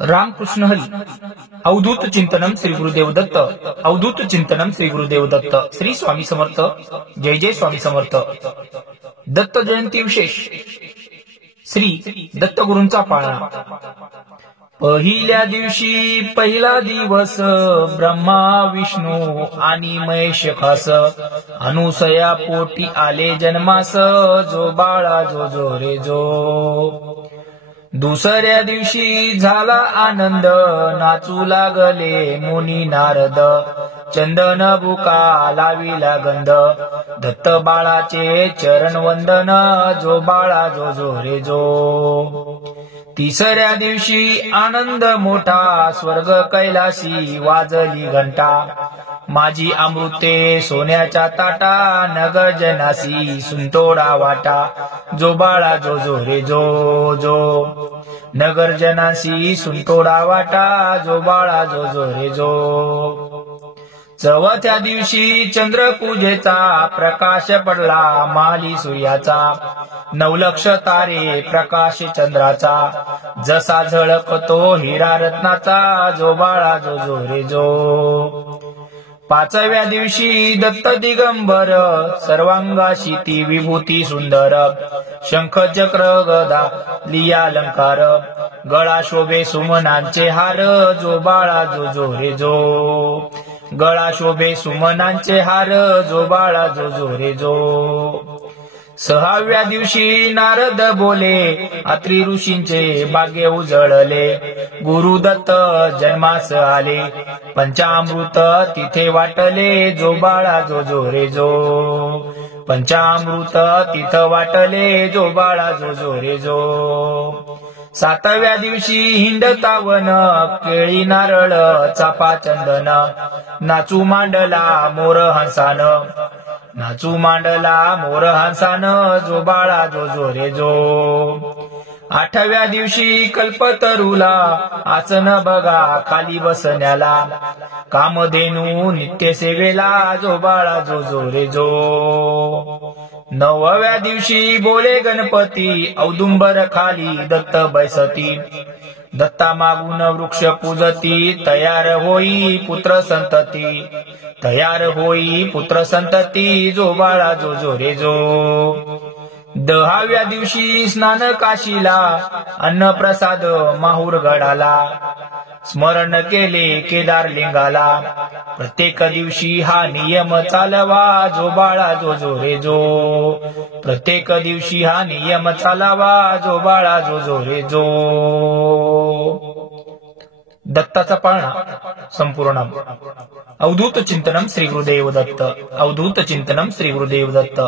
रामकृष्ण हरी. अवधूत चिंतनम श्री गुरुदेव दत्त. अवधूत चिंतनम श्री गुरुदेव दत्त. श्री स्वामी समर्थ. जय जय स्वामी समर्थ. दत्त जयंती विशेष. श्री दत्त गुरूंचा पाळणा. पहिल्या दिवशी पहिला दिवस ब्रह्मा विष्णू आणि महेश खास अनुसया पोटी आले जन्मास जो बाळा जो जो रे जो. दुसऱ्या दिवशी झाला आनंद नाचू लागले मुनी नारद चंदन बुका लाविला गंध दत्त बाळाचे चरण वंदन जो बाळा जो जो रे जो. तिसऱ्या दिवशी आनंद मोठा स्वर्ग कैलासी वाजली घंटा माझी अमृते सोन्याच्या ताटा नगर जनासी सुंटोडा वाटा जो बाळा जो जो रे जो जो. नगर जनासी सुंटोडा वाटा जो बाळा जो जो रे जो. चौथ्या दिवशी चंद्र पूजेचा प्रकाश पडला माली सूर्याचा नवलक्ष तारे प्रकाश चंद्राचा जसा झळकतो हिरा रत्नाचा जो बाळा जो जो रे जो. पाचव्या दिवशी दत्त दिगंबर सर्वांगाशी ती विभूती सुंदर शंख चक्र गदा लिया अलंकार गळा शोभे सुमनांचे हार जो बाळा जो जो रे जो. गळा शोभे सुमनांचे हार जो बाळा जो जो रे जो. सहाव्या दिवशी नारद बोले अत्री ऋषींचे भाग्य उजळले गुरु दत्त जन्मास आले पंचामृत तिथे वाटले जो बाळा जो जो रे जो. पंचामृत तिथं वाटले जो बाळा जो जो रे जो. सातव्या दिवशी हिंडतावन केळी नारळ चाफा चंदन नाचू मांडला मोर हंसान नाचू मांडला मोर हंसान जो बाळा जो जो रे जो. आठव्या दिवशी कल्पतरूला आसन बघा खाली बसण्याला कामधेनू नित्य सेवेला जो बाळा जो जो रे जो. नवव्या दिवशी बोले गणपती औदुंबर खाली दत्त बैसती दत्ता मागून वृक्ष पूजती तयार होई पुत्र संतती तयार होई पुत्र संतती जो बाळा जो जो रे जो. दहाव्या दिवशी स्नान काशीला अन्न प्रसाद माहूर गडाला स्मरण केले केदार लिंगाला प्रत्येक दिवशी हा नियम चालवा जो बाळा जो जो रे जो. प्रत्येक दिवशी हा नियम चालावा जो बाळा जो जो रे जो. दत्ताचा पाळणा संपूर्ण. अवधूत चिंतनम श्री गुरुदेव दत्त. अवधूत चिंतनम श्री गुरुदेव दत्त.